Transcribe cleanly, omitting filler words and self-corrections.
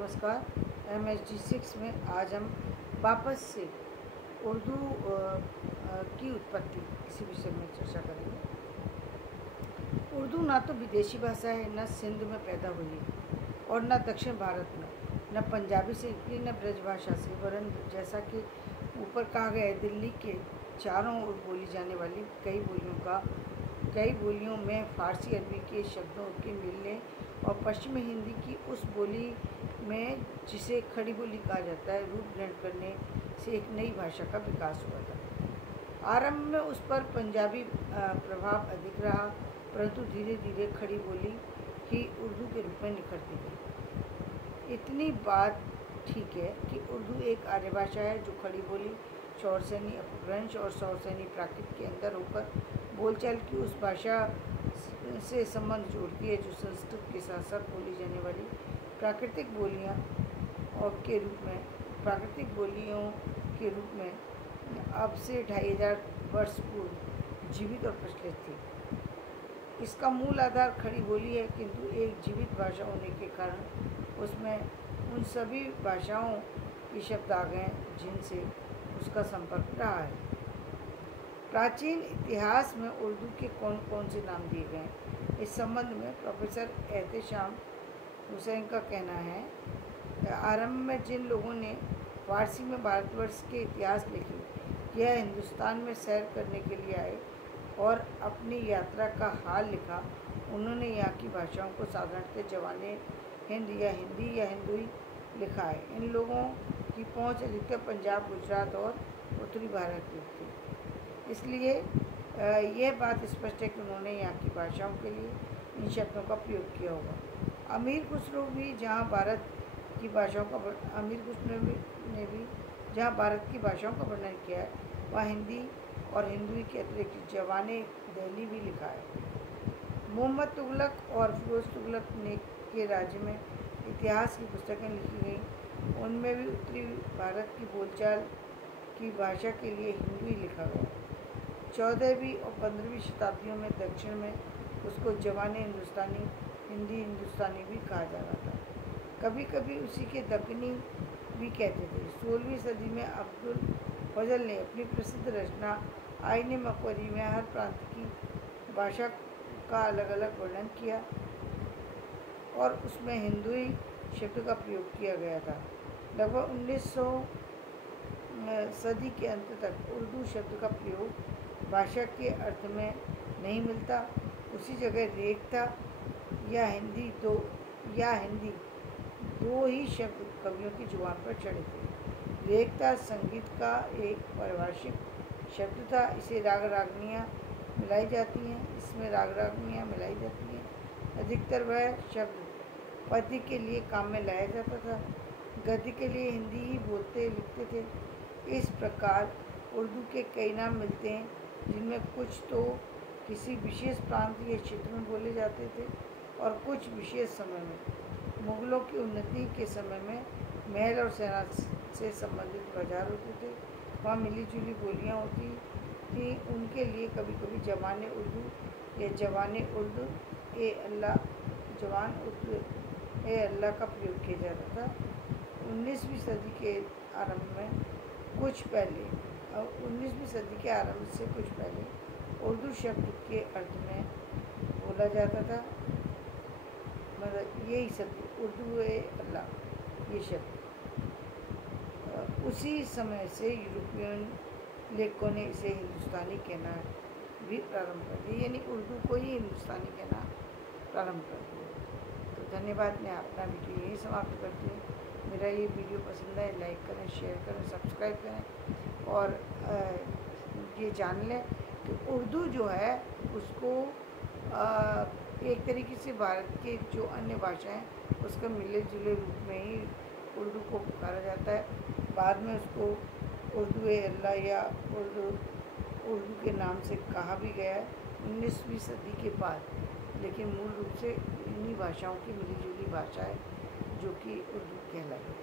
नमस्कार। MSD6 में आज हम वापस से उर्दू की उत्पत्ति किसी विषय में चर्चा करेंगे। उर्दू ना तो विदेशी भाषा है, न सिंध में पैदा हुई है और न दक्षिण भारत में, न पंजाबी से निकली, न ब्रजभाषा से, वरन जैसा कि ऊपर कहा गया है, दिल्ली के चारों ओर बोली जाने वाली कई बोलियों में फारसी अरबी के शब्दों के मिलने और पश्चिमी हिंदी की उस बोली में जिसे खड़ी बोली कहा जाता है रूप ग्रहण करने से एक नई भाषा का विकास हुआ था। आरंभ में उस पर पंजाबी प्रभाव अधिक रहा, परंतु धीरे धीरे खड़ी बोली ही उर्दू के रूप में निखरती गई। इतनी बात ठीक है कि उर्दू एक आर्य भाषा है जो खड़ी बोली, शौरसेनी अपभ्रंश और शौरसेनी प्राकृत के अंदर होकर बोलचाल की उस भाषा से संबंध जोड़ती है जो संस्कृत के साथ साथ बोली जाने वाली प्राकृतिक बोलियों के रूप में अब से 2500 वर्ष पूर्व जीवित और प्रचलित थी। इसका मूल आधार खड़ी बोली है, किंतु एक जीवित भाषा होने के कारण उसमें उन सभी भाषाओं के शब्द आ गए जिनसे उसका संपर्क रहा है। प्राचीन इतिहास में उर्दू के कौन कौन से नाम दिए गए हैं, इस संबंध में प्रोफेसर एहतेशाम हुसैन का कहना है, आरंभ में जिन लोगों ने फारसी में भारतवर्ष के इतिहास लिखे, यह हिंदुस्तान में सैर करने के लिए आए और अपनी यात्रा का हाल लिखा। उन्होंने यहाँ की भाषाओं को साधारणतः जवाने हिंद या हिंदी या हिंदुई लिखा है। इन लोगों की पहुँच अधिकतर पंजाब, गुजरात और उत्तरी भारत में थी, इसलिए यह बात स्पष्ट है कि उन्होंने यहाँ की भाषाओं के लिए इन शब्दों का प्रयोग किया होगा। अमीर खुसरो ने भी जहाँ भारत की भाषाओं का वर्णन किया है, वहाँ हिंदी और हिंदुई के अतिरिक्त जवाने दहली भी लिखा है। मोहम्मद तुगलक और फिरोज तुगलक ने के राज्य में इतिहास की पुस्तकें लिखी गईं, उनमें भी उत्तरी भारत की बोलचाल की भाषा के लिए हिंदुई लिखा गया। 14वीं और 15वीं शताब्दियों में दक्षिण में उसको जवाने हिंदुस्तानी, हिंदी हिंदुस्तानी भी कहा जा रहा था। कभी कभी उसी के दक्कनी भी कहते थे। 16वीं सदी में अब्दुल फजल ने अपनी प्रसिद्ध रचना आईने मकबरी में हर प्रांत की भाषा का अलग अलग वर्णन किया और उसमें हिंदुई शब्द का प्रयोग किया गया था। लगभग 1900 सदी के अंत तक उर्दू शब्द का प्रयोग भाषा के अर्थ में नहीं मिलता। उसी जगह रेखता या हिंदी दो ही शब्द कवियों की जुबान पर चढ़े थे। रेखता संगीत का एक पारिभाषिक शब्द था। इसमें राग रागनियाँ मिलाई जाती हैं। अधिकतर वह शब्द पद्य के लिए काम में लाया जाता था। गद्य के लिए हिंदी ही बोलते लिखते थे। इस प्रकार उर्दू के कई नाम मिलते हैं, जिनमें कुछ तो किसी विशेष प्रांत या क्षेत्र में बोले जाते थे और कुछ विशेष समय में। मुगलों की उन्नति के समय में महल और सेना से संबंधित बाजार होते थे, वहाँ मिली जुली बोलियाँ होती थी। उनके लिए कभी कभी जवान उर्दू ए अल्लाह का प्रयोग किया जाता था। 19वीं सदी के आरंभ से कुछ पहले उर्दू शब्द के अर्थ में बोला जाता था, मतलब यही शब्द उर्दू ए अल्लाह ये शब्द। उसी समय से यूरोपियन लेखकों ने इसे हिंदुस्तानी कहना भी प्रारंभ कर दिया, यानी उर्दू को ही हिंदुस्तानी कहना प्रारंभ कर दिया। तो धन्यवाद। मैं अपना वीडियो यही समाप्त करती हूँ। मेरा ये वीडियो पसंद है, लाइक करें, शेयर करें, सब्सक्राइब करें और ये जान लें कि उर्दू जो है उसको एक तरीके से भारत के जो अन्य भाषाएं हैं उसके मिले जुले रूप में ही उर्दू को पुकारा जाता है। बाद में उसको उर्दू ए अल्लाह या उर्दू के नाम से कहा भी गया है 19वीं सदी के बाद, लेकिन मूल रूप से इन्हीं भाषाओं की मिली जुली भाषा है जो कि उर्दू कहलाई है।